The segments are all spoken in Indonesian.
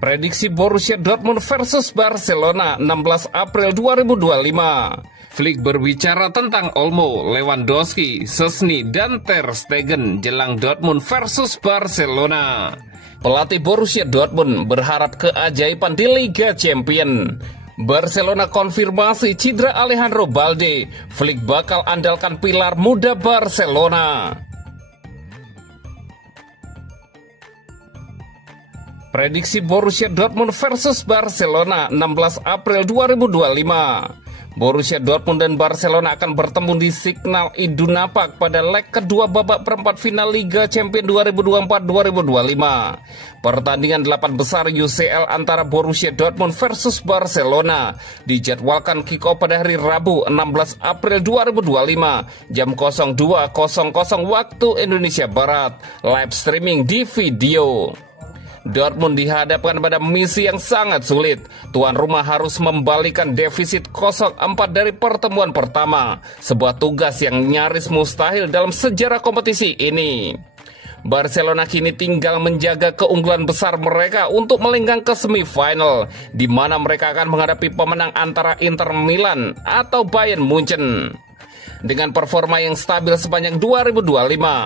Prediksi Borussia Dortmund versus Barcelona 16 April 2025. Flick berbicara tentang Olmo, Lewandowski, Szczęsny, dan Ter Stegen jelang Dortmund versus Barcelona. Pelatih Borussia Dortmund berharap keajaiban di Liga Champions. Barcelona konfirmasi cedera Alejandro Balde. Flick bakal andalkan pilar muda Barcelona. Prediksi Borussia Dortmund versus Barcelona 16 April 2025. Borussia Dortmund dan Barcelona akan bertemu di Signal Iduna Park pada leg kedua babak perempat final Liga Champions 2024-2025. Pertandingan 8 besar UCL antara Borussia Dortmund versus Barcelona dijadwalkan kick-off pada hari Rabu 16 April 2025 jam 02.00 waktu Indonesia Barat. Live streaming di video. Dortmund dihadapkan pada misi yang sangat sulit. Tuan rumah harus membalikan defisit 0-4 dari pertemuan pertama, sebuah tugas yang nyaris mustahil dalam sejarah kompetisi ini. Barcelona kini tinggal menjaga keunggulan besar mereka untuk melenggang ke semifinal, di mana mereka akan menghadapi pemenang antara Inter Milan atau Bayern Munchen. Dengan performa yang stabil sepanjang 2025,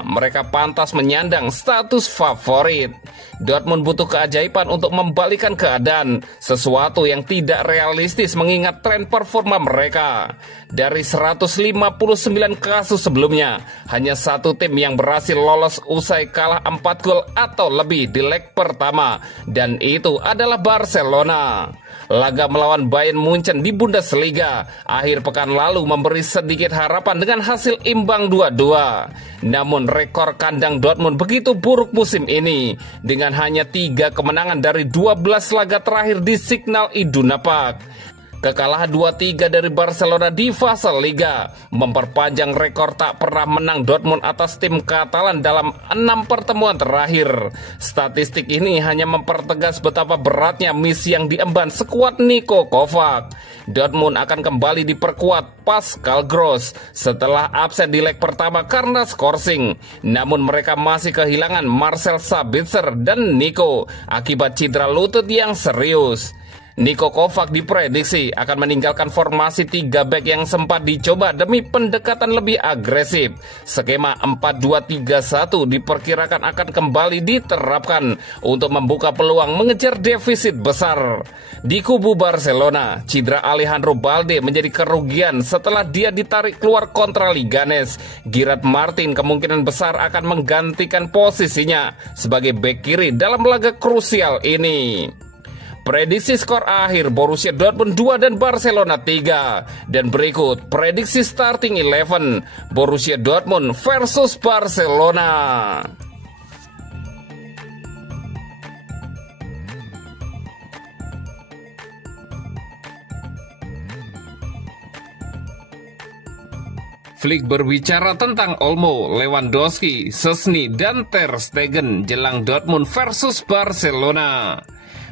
mereka pantas menyandang status favorit. Dortmund butuh keajaiban untuk membalikan keadaan, sesuatu yang tidak realistis mengingat tren performa mereka. Dari 159 kasus sebelumnya, hanya satu tim yang berhasil lolos usai kalah 4 gol atau lebih di leg pertama, dan itu adalah Barcelona. Laga melawan Bayern Munchen di Bundesliga akhir pekan lalu memberi sedikit harapan dengan hasil imbang 2-2. Namun rekor kandang Dortmund begitu buruk musim ini, dengan hanya 3 kemenangan dari 12 laga terakhir di Signal Iduna Park. Kekalahan 2-3 dari Barcelona di fase Liga memperpanjang rekor tak pernah menang Dortmund atas tim Katalan dalam 6 pertemuan terakhir. Statistik ini hanya mempertegas betapa beratnya misi yang diemban skuad Niko Kovac. Dortmund akan kembali diperkuat Pascal Gross setelah absen di leg pertama karena skorsing. Namun mereka masih kehilangan Marcel Sabitzer dan Nico akibat cedera lutut yang serius. Niko Kovac diprediksi akan meninggalkan formasi 3 back yang sempat dicoba demi pendekatan lebih agresif. Skema 4-2-3-1 diperkirakan akan kembali diterapkan untuk membuka peluang mengejar defisit besar. Di kubu Barcelona, cedera Alejandro Balde menjadi kerugian setelah dia ditarik keluar kontra Leganes. Gerard Martin kemungkinan besar akan menggantikan posisinya sebagai bek kiri dalam laga krusial ini. Prediksi skor akhir Borussia Dortmund 2 dan Barcelona 3. Dan berikut prediksi starting 11 Borussia Dortmund versus Barcelona. Flick berbicara tentang Olmo, Lewandowski, Szczęsny, dan Ter Stegen jelang Dortmund versus Barcelona.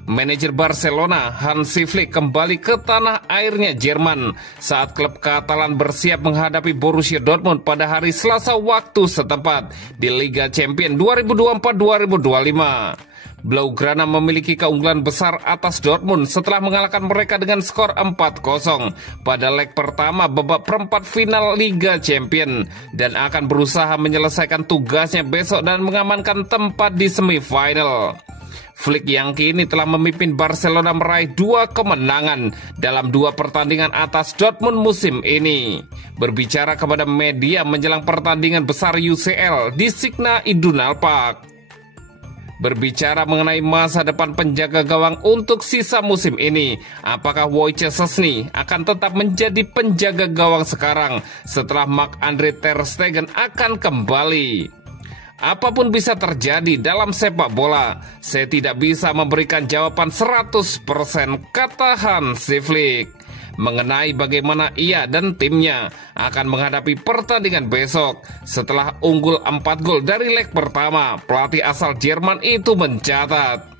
Manajer Barcelona Hansi Flick kembali ke tanah airnya Jerman saat klub Katalan bersiap menghadapi Borussia Dortmund pada hari Selasa waktu setempat di Liga Champions 2024-2025. Blaugrana memiliki keunggulan besar atas Dortmund setelah mengalahkan mereka dengan skor 4-0 pada leg pertama babak perempat final Liga Champions dan akan berusaha menyelesaikan tugasnya besok dan mengamankan tempat di semifinal. Flick yang kini telah memimpin Barcelona meraih 2 kemenangan dalam 2 pertandingan atas Dortmund musim ini. Berbicara kepada media menjelang pertandingan besar UCL di Signal Iduna Park. Berbicara mengenai masa depan penjaga gawang untuk sisa musim ini, apakah Wojciech Szczęsny akan tetap menjadi penjaga gawang sekarang setelah Marc-Andre Ter Stegen akan kembali? Apapun bisa terjadi dalam sepak bola, saya tidak bisa memberikan jawaban 100%, kata Hansi Flick. Mengenai bagaimana ia dan timnya akan menghadapi pertandingan besok. Setelah unggul 4 gol dari leg pertama, pelatih asal Jerman itu mencatat,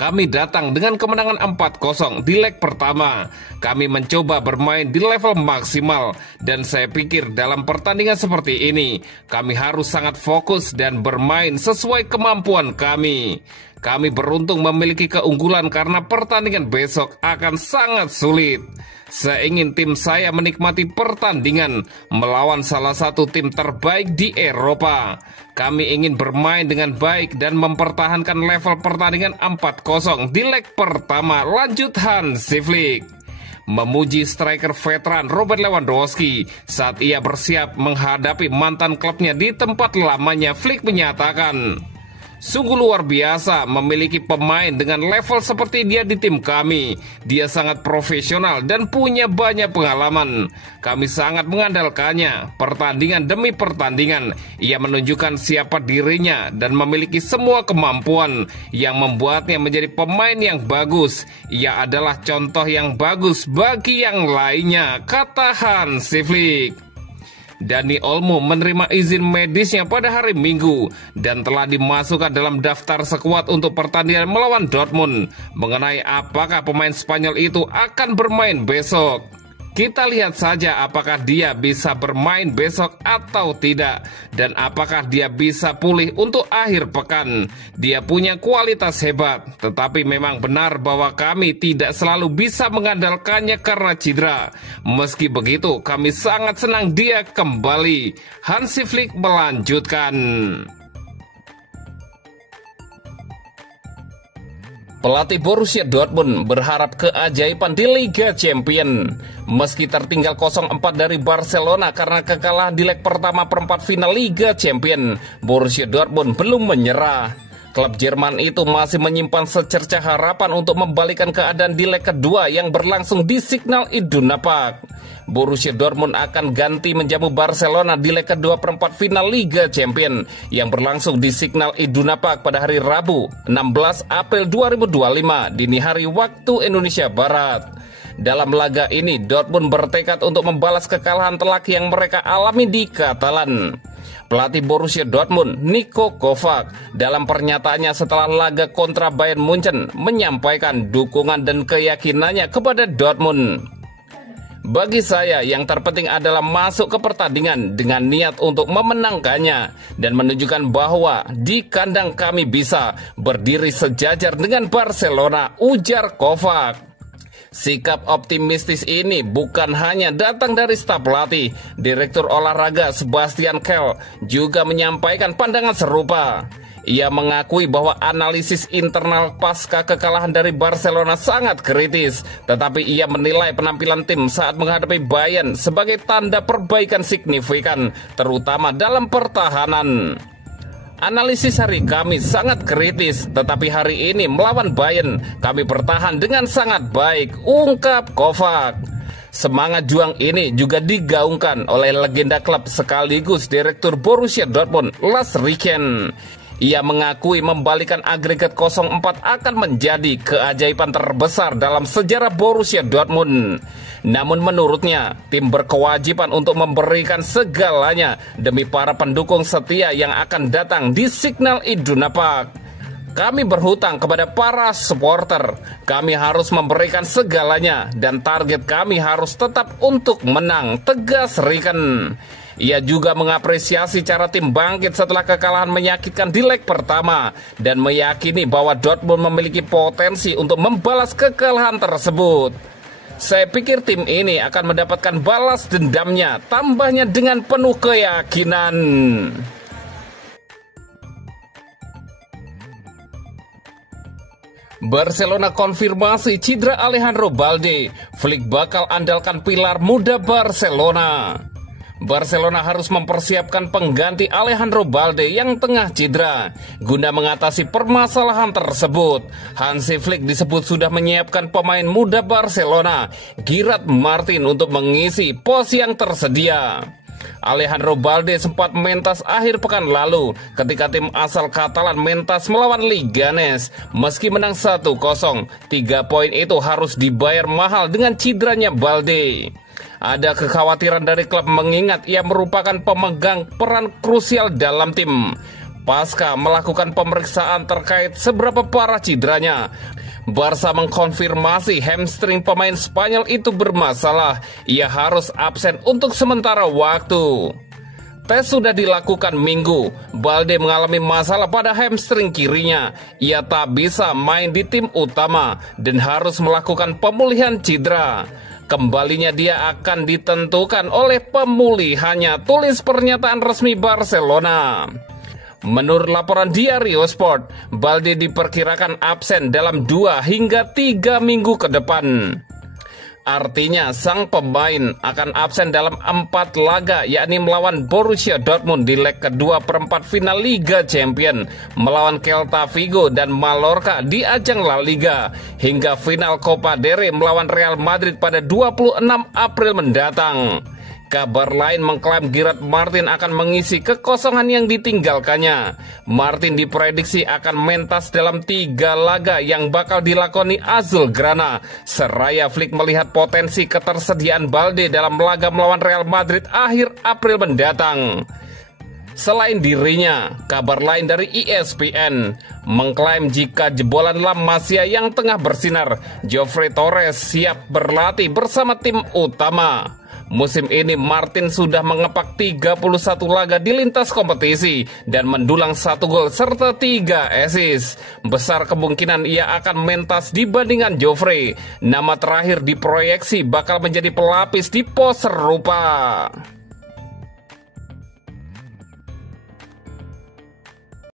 kami datang dengan kemenangan 4-0 di leg pertama. Kami mencoba bermain di level maksimal. Dan saya pikir dalam pertandingan seperti ini, kami harus sangat fokus dan bermain sesuai kemampuan kami. Kami beruntung memiliki keunggulan karena pertandingan besok akan sangat sulit. Saya ingin tim saya menikmati pertandingan melawan salah satu tim terbaik di Eropa. Kami ingin bermain dengan baik dan mempertahankan level pertandingan 4-0 di leg pertama, lanjut Hansi Flick. Memuji striker veteran Robert Lewandowski saat ia bersiap menghadapi mantan klubnya di tempat lamanya, Flick menyatakan, "Sungguh luar biasa memiliki pemain dengan level seperti dia di tim kami. Dia sangat profesional dan punya banyak pengalaman. Kami sangat mengandalkannya. Pertandingan demi pertandingan, ia menunjukkan siapa dirinya dan memiliki semua kemampuan yang membuatnya menjadi pemain yang bagus. Ia adalah contoh yang bagus bagi yang lainnya," kata Hansi Flick. Dani Olmo menerima izin medisnya pada hari Minggu dan telah dimasukkan dalam daftar skuad untuk pertandingan melawan Dortmund. Mengenai apakah pemain Spanyol itu akan bermain besok, kita lihat saja apakah dia bisa bermain besok atau tidak, dan apakah dia bisa pulih untuk akhir pekan. Dia punya kualitas hebat, tetapi memang benar bahwa kami tidak selalu bisa mengandalkannya karena cedera. Meski begitu, kami sangat senang dia kembali. Hansi Flick melanjutkan. Pelatih Borussia Dortmund berharap keajaiban di Liga Champions. Meski tertinggal 0-4 dari Barcelona karena kekalahan di leg pertama perempat final Liga Champions, Borussia Dortmund belum menyerah. Klub Jerman itu masih menyimpan secercah harapan untuk membalikkan keadaan di leg kedua yang berlangsung di Signal Iduna Park. Borussia Dortmund akan ganti menjamu Barcelona di leg kedua perempat final Liga Champions yang berlangsung di Signal Iduna Park pada hari Rabu 16 April 2025 dini hari waktu Indonesia Barat. Dalam laga ini, Dortmund bertekad untuk membalas kekalahan telak yang mereka alami di Katalan. Pelatih Borussia Dortmund, Niko Kovac, dalam pernyataannya setelah laga kontra Bayern Munchen menyampaikan dukungan dan keyakinannya kepada Dortmund. "Bagi saya yang terpenting adalah masuk ke pertandingan dengan niat untuk memenangkannya dan menunjukkan bahwa di kandang kami bisa berdiri sejajar dengan Barcelona," ujar Kovac. Sikap optimistis ini bukan hanya datang dari staf pelatih. Direktur olahraga Sebastian Kehl juga menyampaikan pandangan serupa. Ia mengakui bahwa analisis internal pasca kekalahan dari Barcelona sangat kritis, tetapi ia menilai penampilan tim saat menghadapi Bayern sebagai tanda perbaikan signifikan, terutama dalam pertahanan. "Analisis hari kami sangat kritis, tetapi hari ini melawan Bayern, kami bertahan dengan sangat baik," ungkap Kovac. Semangat juang ini juga digaungkan oleh legenda klub sekaligus direktur Borussia Dortmund, Lars Ricken. Ia mengakui membalikan agregat 0-4 akan menjadi keajaiban terbesar dalam sejarah Borussia Dortmund. Namun menurutnya, tim berkewajiban untuk memberikan segalanya demi para pendukung setia yang akan datang di Signal Iduna Park. "Kami berhutang kepada para supporter. Kami harus memberikan segalanya dan target kami harus tetap untuk menang," tegas Ricken. Ia juga mengapresiasi cara tim bangkit setelah kekalahan menyakitkan di leg pertama dan meyakini bahwa Dortmund memiliki potensi untuk membalas kekalahan tersebut. "Saya pikir tim ini akan mendapatkan balas dendamnya," tambahnya dengan penuh keyakinan. Barcelona konfirmasi cedera Alejandro Balde. Flick bakal andalkan pilar muda Barcelona. Barcelona harus mempersiapkan pengganti Alejandro Balde yang tengah cedera. Guna mengatasi permasalahan tersebut, Hansi Flick disebut sudah menyiapkan pemain muda Barcelona, Gerard Martin, untuk mengisi pos yang tersedia. Alejandro Balde sempat mentas akhir pekan lalu ketika tim asal Katalan mentas melawan Leganes. Meski menang 1-0, 3 poin itu harus dibayar mahal dengan cederanya Balde. Ada kekhawatiran dari klub mengingat ia merupakan pemegang peran krusial dalam tim. Pasca melakukan pemeriksaan terkait seberapa parah cederanya, Barca mengkonfirmasi hamstring pemain Spanyol itu bermasalah. Ia harus absen untuk sementara waktu. Tes sudah dilakukan Minggu. Balde mengalami masalah pada hamstring kirinya. Ia tak bisa main di tim utama dan harus melakukan pemulihan cedera. Kembalinya dia akan ditentukan oleh pemulihannya, tulis pernyataan resmi Barcelona. Menurut laporan Diario Sport, Balde diperkirakan absen dalam 2 hingga 3 minggu ke depan. Artinya sang pemain akan absen dalam 4 laga, yakni melawan Borussia Dortmund di leg kedua perempat final Liga Champions, melawan Celta Vigo dan Mallorca di ajang La Liga, hingga final Copa del Rey melawan Real Madrid pada 26 April mendatang. Kabar lain mengklaim Gerard Martin akan mengisi kekosongan yang ditinggalkannya. Martin diprediksi akan mentas dalam 3 laga yang bakal dilakoni Azulgrana. Seraya Flick melihat potensi ketersediaan Balde dalam laga melawan Real Madrid akhir April mendatang. Selain dirinya, kabar lain dari ESPN mengklaim jika jebolan La Masia yang tengah bersinar, Geoffrey Torres siap berlatih bersama tim utama. Musim ini Martin sudah mengepak 31 laga di lintas kompetisi dan mendulang 1 gol serta 3 assist. Besar kemungkinan ia akan mentas dibandingkan Geoffrey. Nama terakhir diproyeksi bakal menjadi pelapis di pos serupa.